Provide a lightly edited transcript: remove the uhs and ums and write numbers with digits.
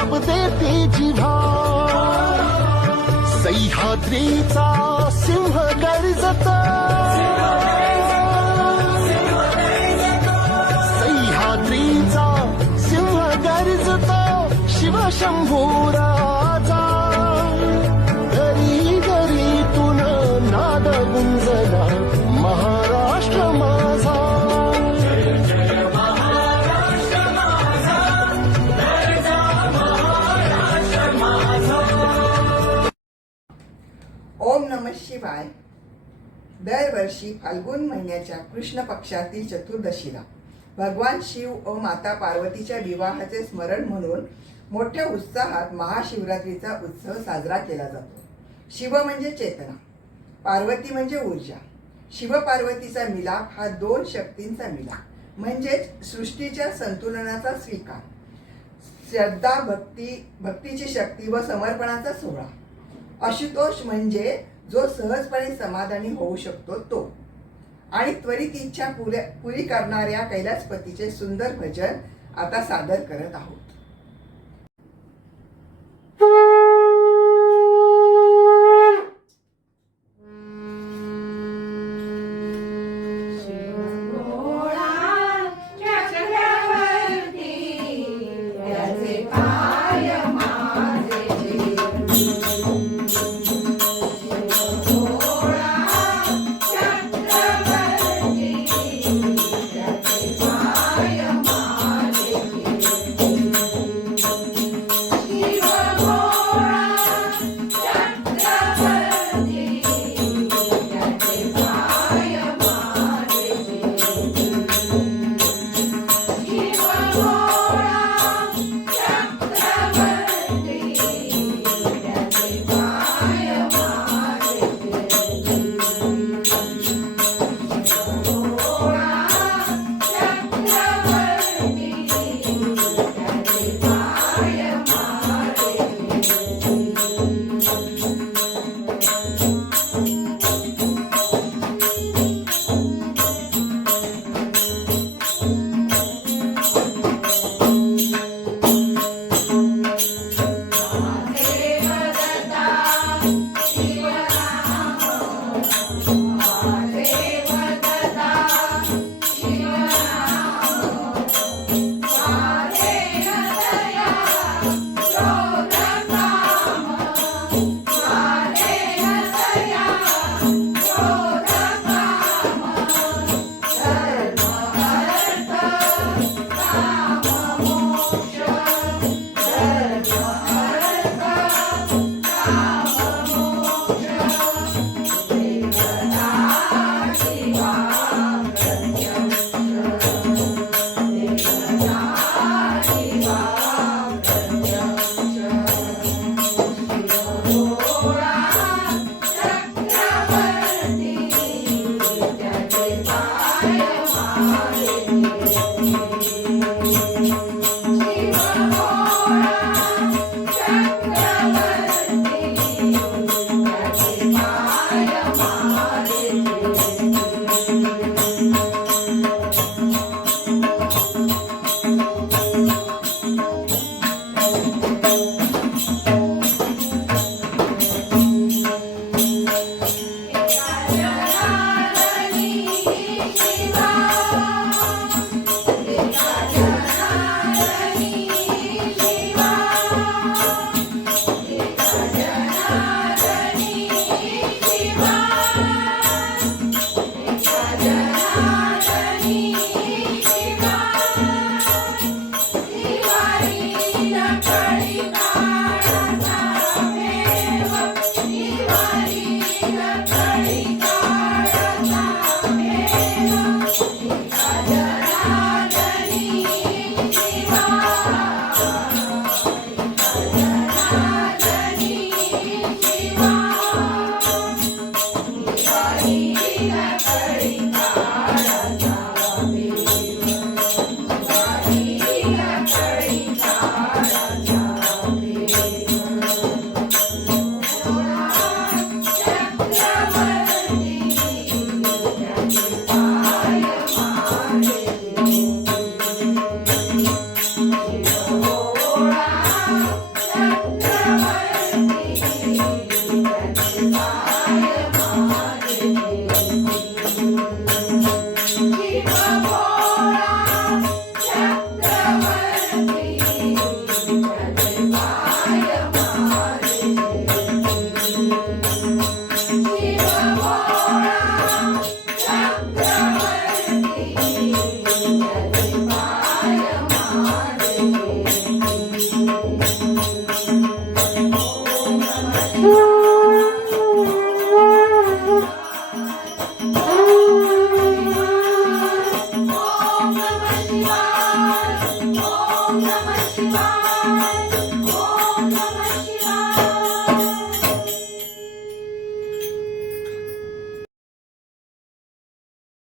जबाब देते जिव्हा सह्याद्रीचा सिंह गर्जता सह्याद्रीचा सिंह गर्जता शिवशंभो राजा दरी दरीतून नाद गुंजला महाराष्ट्र माझा ओम नमः शिवाय. दरवर्षी फाल्गुन महिन्याच्या कृष्ण पक्षातील चतुर्दशीला भगवान शिव व माता पार्वतीच्या विवाहाचे स्मरण म्हणून मोठ्या उत्साहात महाशिवरात्रीचा उत्सव साजरा केला जातो. शिव म्हणजे चेतना, पार्वती म्हणजे ऊर्जा. शिव पार्वतीचा मिलाप हा दोन शक्तींचा मिलाप म्हणजेच सृष्टीच्या संतुलनाचा स्वीकार, श्रद्धा, भक्तीची शक्ती व समर्पणाचा सोहळा. आशुतोष म्हणजे जो सहजपणे समाधानी होऊ शकतो तो, आणि त्वरित इच्छा पुरी करणाऱ्या कैलासपतीचे सुंदर भजन आता सादर करत आहोत.